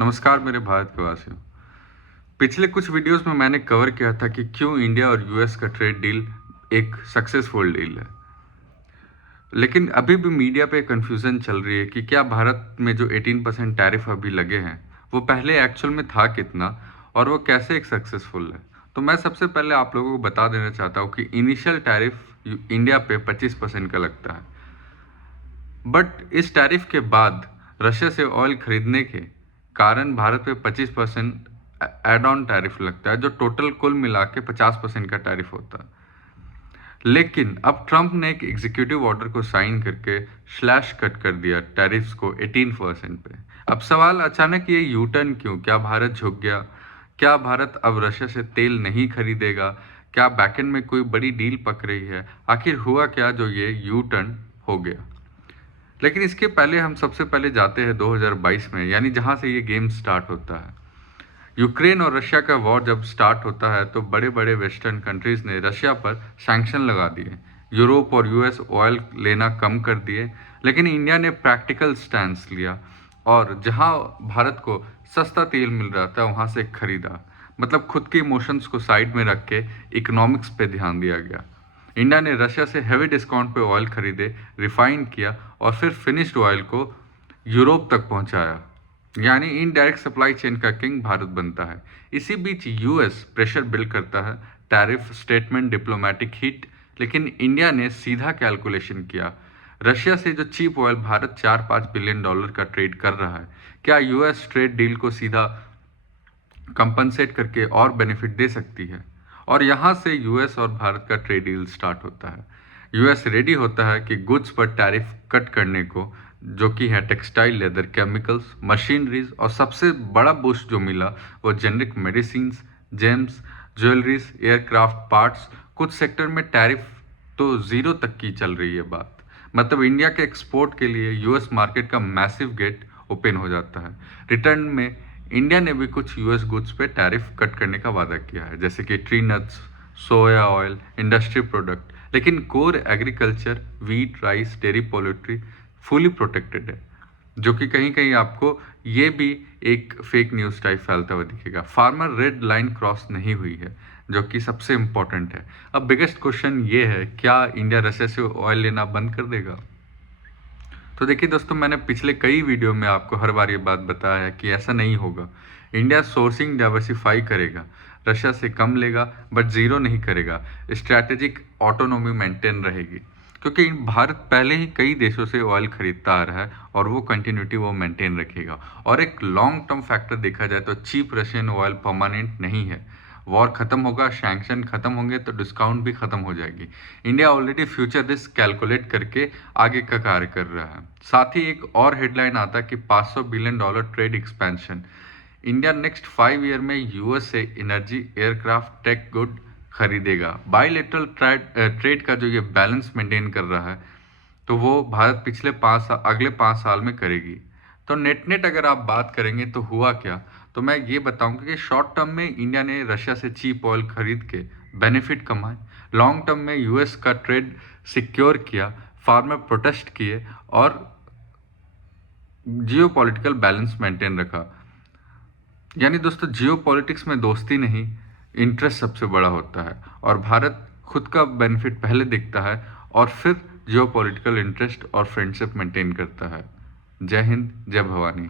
नमस्कार मेरे भारत के वासियों। पिछले कुछ वीडियोस में मैंने कवर किया था कि क्यों इंडिया और यूएस का ट्रेड डील एक सक्सेसफुल डील है। लेकिन अभी भी मीडिया पे कंफ्यूजन चल रही है कि क्या भारत में जो 18% टैरिफ अभी लगे हैं, वो पहले एक्चुअल में था कितना और वो कैसे एक सक्सेसफुल है। तो मैं सबसे पहले आप लोगों को बता देना चाहता हूँ कि इनिशियल टैरिफ इंडिया पे 25% का लगता है। बट इस टैरिफ के बाद रशिया से ऑयल खरीदने के कारण भारत पे 25% एड ऑन टैरिफ लगता है, जो टोटल कुल मिला के 50% का टैरिफ होता है। लेकिन अब ट्रंप ने एक एग्जीक्यूटिव ऑर्डर को साइन करके स्लैश कट कर दिया टैरिफ्स को 18% पे। अब सवाल अचानक ये यू टर्न क्यों? क्या भारत झुक गया? क्या भारत अब रशिया से तेल नहीं खरीदेगा? क्या बैकएंड में कोई बड़ी डील पक रही है? आखिर हुआ क्या जो ये यू टर्न हो गया? लेकिन इसके पहले हम सबसे पहले जाते हैं 2022 में, यानी जहां से ये गेम स्टार्ट होता है। यूक्रेन और रशिया का वॉर जब स्टार्ट होता है तो बड़े बड़े वेस्टर्न कंट्रीज ने रशिया पर सैंक्शन लगा दिए। यूरोप और यूएस ऑयल लेना कम कर दिए, लेकिन इंडिया ने प्रैक्टिकल स्टैंस लिया और जहां भारत को सस्ता तेल मिल रहा था वहां से खरीदा। मतलब खुद के इमोशंस को साइड में रख के इकोनॉमिक्स पे ध्यान दिया गया। इंडिया ने रशिया से हैवी डिस्काउंट पे ऑयल खरीदे, रिफाइन किया और फिर फिनिश्ड ऑयल को यूरोप तक पहुंचाया। यानी इनडायरेक्ट सप्लाई चेन का किंग भारत बनता है। इसी बीच यूएस प्रेशर बिल्ड करता है, टैरिफ, स्टेटमेंट, डिप्लोमेटिक हिट। लेकिन इंडिया ने सीधा कैलकुलेशन किया। रशिया से जो cheap oil Bharat 4-5 billion dollar का ट्रेड कर रहा है, क्या यूएस ट्रेड डील को सीधा कंपनसेट करके और बेनिफिट दे सकती है? और यहाँ से यूएस और भारत का ट्रेड डील स्टार्ट होता है। यूएस रेडी होता है कि गुड्स पर टैरिफ कट करने को, जो कि है टेक्सटाइल, लेदर, केमिकल्स, मशीनरीज, और सबसे बड़ा बूस्ट जो मिला वो generic medicines, James, jewelleries, aircraft parts. कुछ सेक्टर में टैरिफ तो जीरो तक की चल रही है बात। मतलब इंडिया के एक्सपोर्ट के लिए यूएस मार्केट का मैसिव गेट ओपन हो जाता है। रिटर्न में इंडिया ने भी कुछ यूएस गुड्स पे टैरिफ कट करने का वादा किया है, जैसे कि tree nuts, soya oil, industry product. लेकिन core agriculture, wheat, rice, dairy, poultry fully protected है, जो कि कहीं कहीं आपको ये भी एक फेक न्यूज़ टाइप फैलता हुआ दिखेगा। फार्मर रेड लाइन क्रॉस नहीं हुई है, जो कि सबसे इम्पोर्टेंट है। अब बिगेस्ट क्वेश्चन ये है, क्या इंडिया रशिया से ऑयल लेना बंद कर देगा? तो देखिए दोस्तों, मैंने पिछले कई वीडियो में आपको हर बार ये बात बताया है कि ऐसा नहीं होगा। इंडिया सोर्सिंग डाइवर्सिफाई करेगा, रशिया से कम लेगा बट ज़ीरो नहीं करेगा। स्ट्रैटेजिक ऑटोनोमी मेंटेन रहेगी, क्योंकि भारत पहले ही कई देशों से ऑयल खरीदता आ रहा है और वो कंटिन्यूटी वो मेंटेन रखेगा। और एक लॉन्ग टर्म फैक्टर देखा जाए तो चीप रशियन ऑयल परमानेंट नहीं है। वॉर खत्म होगा, सैंक्शन खत्म होंगे तो डिस्काउंट भी खत्म हो जाएगी। India already future risk calculate करके आगे का कार्य कर रहा है। साथ ही एक और हेडलाइन आता है कि 500 billion dollar trade expansion. India next 5 year में यूएस से एनर्जी, एयरक्राफ्ट, टेक गुड खरीदेगा। बायलेटरल ट्रेड का जो ये बैलेंस मेंटेन कर रहा है, तो वो भारत अगले 5 साल में करेगी। तो नेट नेट अगर आप बात करेंगे तो हुआ क्या, तो मैं ये बताऊंगा कि शॉर्ट टर्म में इंडिया ने रशिया से चीप ऑयल खरीद के बेनिफिट कमाए, लॉन्ग टर्म में यूएस का ट्रेड सिक्योर किया, फार्मर प्रोटेस्ट किए और जियो पॉलिटिकल बैलेंस मेंटेन रखा। यानी दोस्तों, जियो पॉलिटिक्स में दोस्ती नहीं, इंटरेस्ट सबसे बड़ा होता है और भारत खुद का बेनिफिट पहले देखता है और फिर जियो पॉलिटिकल इंटरेस्ट और फ्रेंडशिप मेंटेन करता है। जय हिंद, जय भवानी।